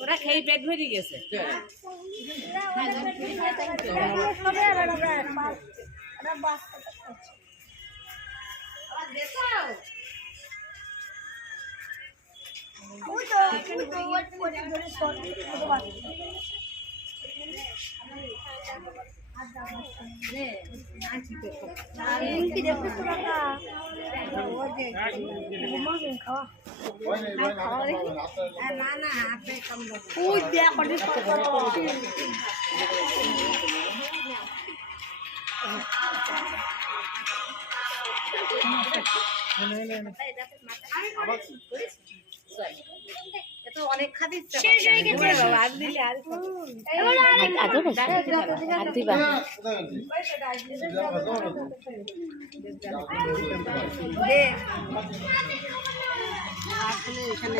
ওরা খেয়ে পেট ভরে গেছে। অনেক খাদি শেষ হয়ে গেছে আর দিলে আর আসলে এখানে